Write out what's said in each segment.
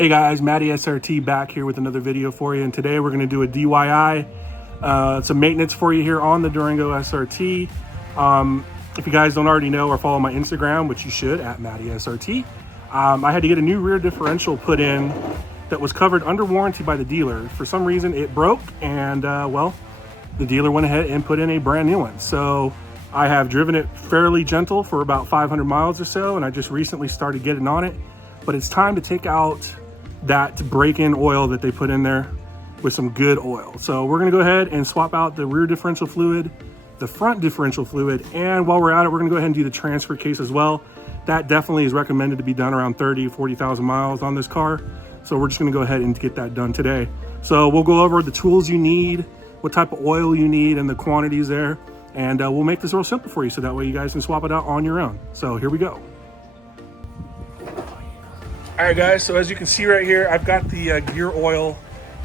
Hey guys, Matty SRT back here with another video for you, and today we're going to do a DIY, some maintenance for you here on the Durango SRT. If you guys don't already know or follow my Instagram, which you should, at Matty SRT, I had to get a new rear differential put in that was covered under warranty by the dealer. For some reason it broke, and well, the dealer went ahead and put in a brand new one. So I have driven it fairly gentle for about 500 miles or so, and I just recently started getting on it. But it's time to take out that break-in oil that they put in there with some good oil. So we're gonna go ahead and swap out the rear differential fluid, the front differential fluid, and while we're at it, we're gonna go ahead and do the transfer case as well. That definitely is recommended to be done around 40,000 miles on this car. So we're just gonna go ahead and get that done today. So we'll go over the tools you need, what type of oil you need, and the quantities there. And we'll make this real simple for you so that way you guys can swap it out on your own. So here we go. All right guys, so as you can see right here, I've got the gear oil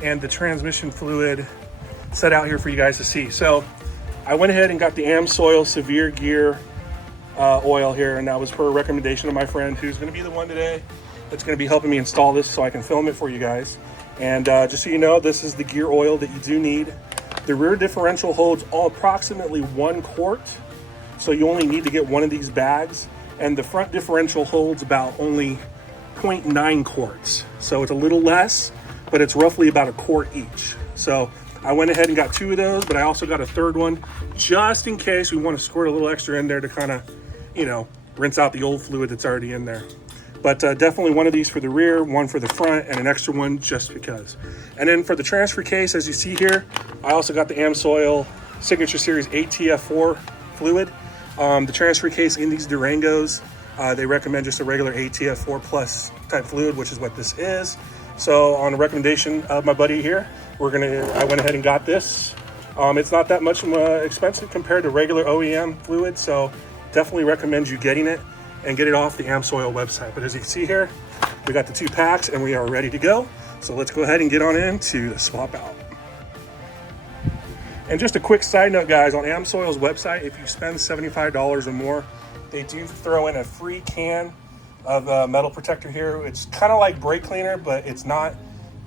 and the transmission fluid set out here for you guys to see. So I went ahead and got the AmSoil Severe Gear oil here, and that was per recommendation of my friend who's gonna be the one today that's gonna be helping me install this so I can film it for you guys. And just so you know, this is the gear oil that you do need. The rear differential holds approximately 1 quart, so you only need to get one of these bags, and the front differential holds about only 0.9 quarts. So it's a little less, but it's roughly about 1 quart each. So I went ahead and got 2 of those, but I also got a 3rd one just in case we want to squirt a little extra in there to kind of, you know, rinse out the old fluid that's already in there. But definitely one of these for the rear, one for the front, and an extra one just because. And then for the transfer case, as you see here, I also got the AmSoil Signature Series ATF4 fluid. The transfer case in these Durangos, they recommend just a regular ATF4 plus type fluid, which is what this is. So on a recommendation of my buddy here, I went ahead and got this. It's not that much expensive compared to regular OEM fluid, so definitely recommend you getting it and get it off the AmSoil website. But as you can see here, we got the 2 packs and we are ready to go. So let's go ahead and get on into the swap out. And just a quick side note, guys, on AmSoil's website, if you spend $75 or more, they do throw in a free can of metal protector here. It's kind of like brake cleaner, but it's not,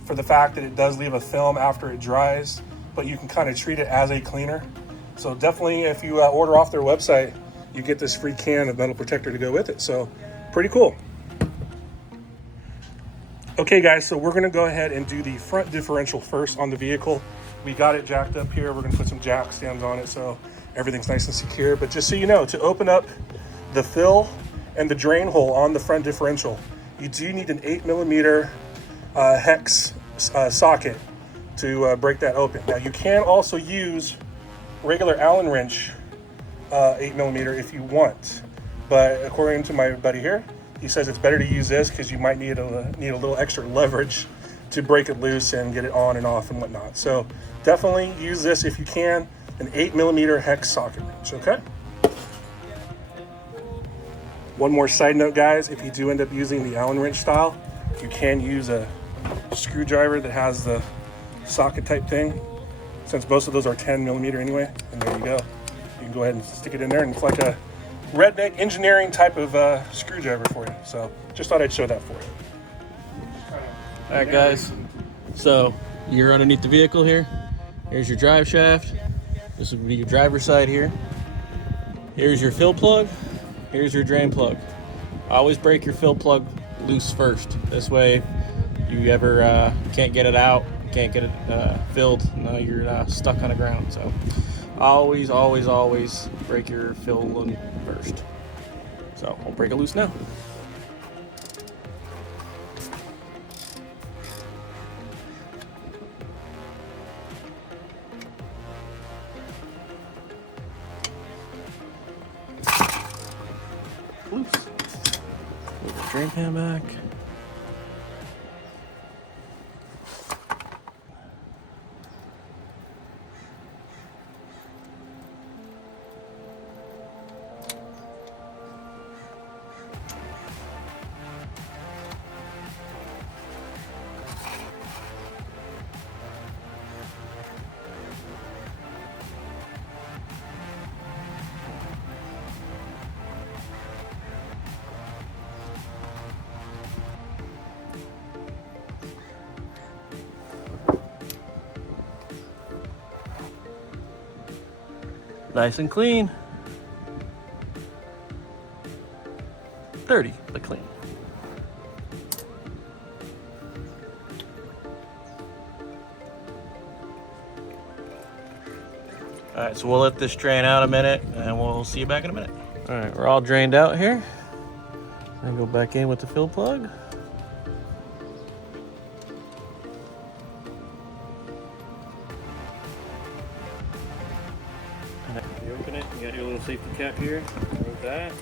for the fact that it does leave a film after it dries, but you can kind of treat it as a cleaner. So definitely, if you order off their website, you get this free can of metal protector to go with it. So pretty cool. Okay guys, so we're gonna go ahead and do the front differential first on the vehicle. We got it jacked up here. We're gonna put some jack stands on it so everything's nice and secure. But just so you know, to open up the fill and the drain hole on the front differential, you do need an 8mm hex socket to break that open. Now you can also use regular Allen wrench 8mm if you want, but according to my buddy here, he says it's better to use this because you might need a little extra leverage to break it loose and get it on and off and whatnot. So definitely use this if you can, an 8mm hex socket wrench, okay? One more side note, guys, if you do end up using the Allen wrench style, you can use a screwdriver that has the socket type thing, since most of those are 10mm anyway, and there you go. You can go ahead and stick it in there, and it's like a redneck engineering type of screwdriver for you. So just thought I'd show that for you. All right, guys. So you're underneath the vehicle here. Here's your drive shaft. This would be your driver's side here. Here's your fill plug. Here's your drain plug. Always break your fill plug loose first. This way, you ever can't get it out, can't get it filled, no, you're stuck on the ground. So always, always, always break your fill one first. So I'll break it loose now. Loose. Move the drain pan back. Nice and clean. Dirty, but clean. All right, so we'll let this drain out a minute and we'll see you back in a minute. All right, we're all drained out here. And go back in with the fill plug. You open it, you got your little safety cap here. Remove that.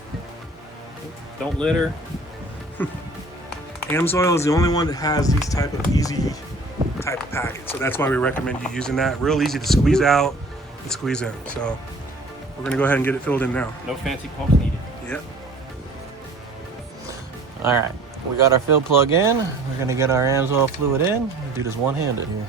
Don't litter. AMSOIL is the only one that has these type of easy type of packets, so that's why we recommend you using that. Real easy to squeeze out and squeeze in. So we're gonna go ahead and get it filled in now. No fancy pumps needed. Yep. All right, we got our fill plug in. We're gonna get our AMSOIL fluid in. We'll do this one-handed here.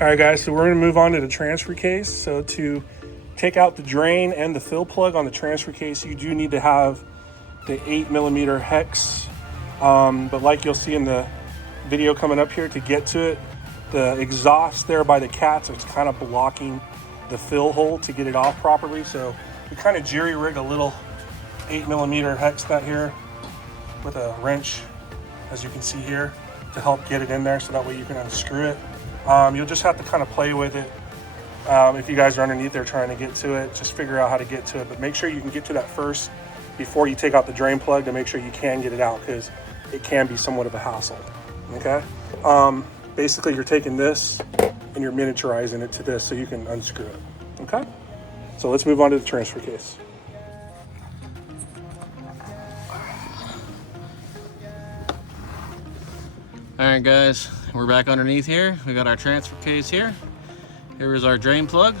All right, guys, so we're gonna move on to the transfer case. So to take out the drain and the fill plug on the transfer case, you do need to have the 8mm hex. But like you'll see in the video coming up here, to get to it, the exhaust there by the cats, it's kind of blocking the fill hole to get it off properly. So we kind of jerry rig a little 8mm hex nut here with a wrench, as you can see here, to help get it in there, so that way you can unscrew it. You'll just have to kind of play with it. If you guys are underneath there trying to get to it, just figure out how to get to it. But make sure you can get to that first before you take out the drain plug, to make sure you can get it out, because it can be somewhat of a hassle. Okay? Basically, you're taking this and you're miniaturizing it to this so you can unscrew it. Okay? So let's move on to the transfer case. All right, guys, we're back underneath here. We got our transfer case here. Here is our drain plug.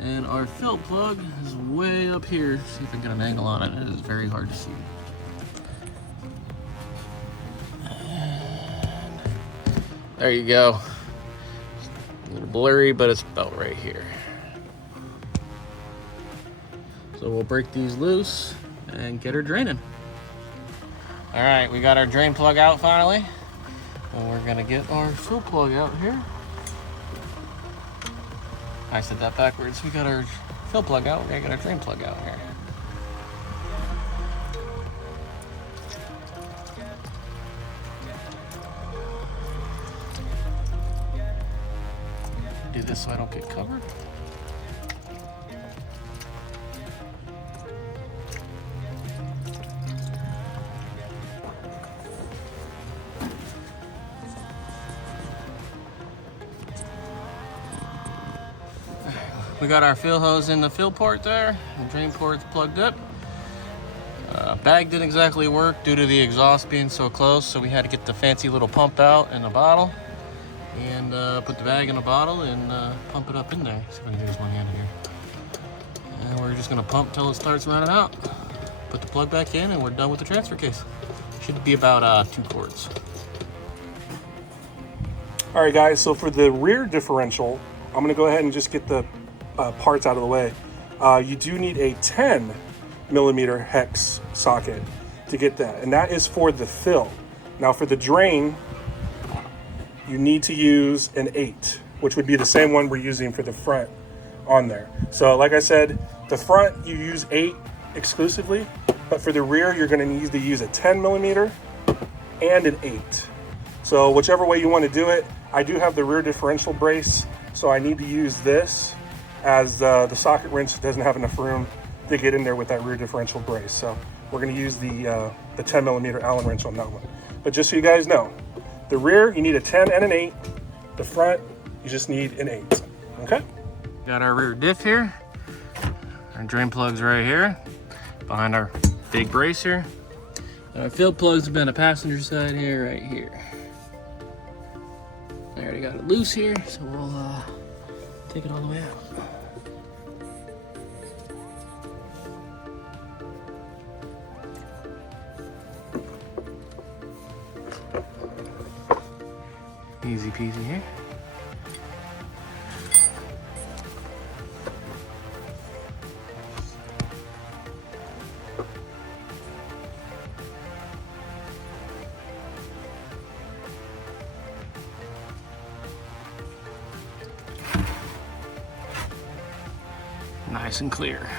And our fill plug is way up here. See if I can get an angle on it. It is very hard to see. And there you go. A little blurry, but it's about right here. So we'll break these loose and get her draining. All right, we got our drain plug out finally. And we're gonna get our fill plug out here. I said that backwards. We got our fill plug out, we're gonna get our drain plug out here. Do this so I don't get covered. We got our fill hose in the fill port there. The drain port's plugged up. Bag didn't exactly work due to the exhaust being so close, so we had to get the fancy little pump out in the bottle and put the bag in a bottle and pump it up in there. See if I can do this one-handed here. And we're just gonna pump till it starts running out. Put the plug back in and we're done with the transfer case. Should be about 2 quarts. All right, guys, so for the rear differential, I'm gonna go ahead and just get the parts out of the way. You do need a 10mm hex socket to get that, and that is for the fill. Now for the drain, you need to use an 8, which would be the same one we're using for the front on there. So like I said, the front you use 8 exclusively, but for the rear you're going to need to use a 10mm and an 8. So whichever way you want to do it. I do have the rear differential brace, so I need to use this, as the socket wrench doesn't have enough room to get in there with that rear differential brace. So we're going to use the 10mm Allen wrench on that one. But just so you guys know, the rear you need a 10 and an 8. The front you just need an 8. Okay. Got our rear diff here. Our drain plug's right here behind our big brace here. And our fill plugs have been a passenger side here, right here. I already got it loose here, so we'll take it all the way out. Easy peasy here. nice and clear.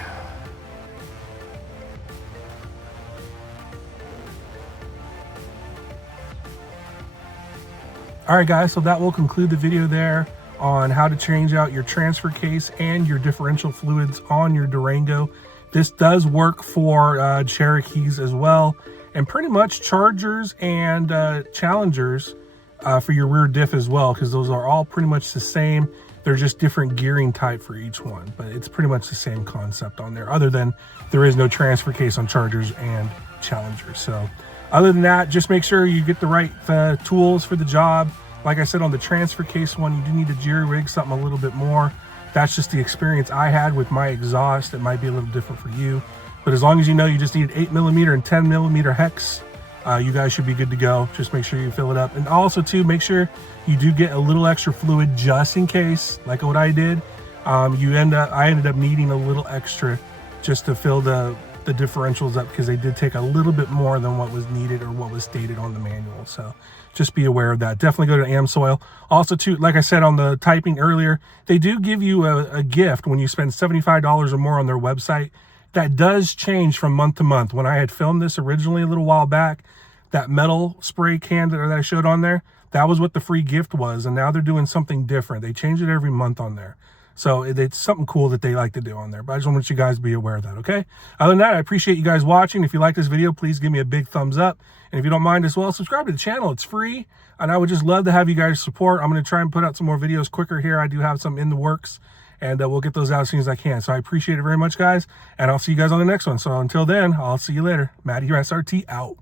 All right, guys, so that will conclude the video there on how to change out your transfer case and your differential fluids on your Durango. This does work for Cherokees as well, and pretty much Chargers and Challengers for your rear diff as well, because those are all pretty much the same. They're just different gearing type for each one, but it's pretty much the same concept on there, other than there is no transfer case on Chargers and Challengers. So other than that, just make sure you get the right tools for the job. Like I said, on the transfer case one, you do need to jerry rig something a little bit more. That's just the experience I had with my exhaust. It might be a little different for you, but as long as you know you just need 8mm and 10mm hex, you guys should be good to go. Just make sure you fill it up. And also too, make sure you do get a little extra fluid just in case, like what I did. I ended up needing a little extra just to fill the differentials up, because they did take a little bit more than what was needed or what was stated on the manual. So just be aware of that. Definitely go to AmSoil. Also too, like I said on the typing earlier, they do give you a gift when you spend $75 or more on their website. That does change from month to month. When I had filmed this originally a little while back, that metal spray can that I showed on there, that was what the free gift was, and now they're doing something different. They change it every month on there. So it's something cool that they like to do on there. But I just want you guys to be aware of that, okay? Other than that, I appreciate you guys watching. If you like this video, please give me a big thumbs up. And if you don't mind as well, subscribe to the channel. It's free. And I would just love to have you guys support. I'm going to try and put out some more videos quicker here. I do have some in the works, and we'll get those out as soon as I can. So I appreciate it very much, guys. And I'll see you guys on the next one. So until then, I'll see you later. Matt here, SRT, out.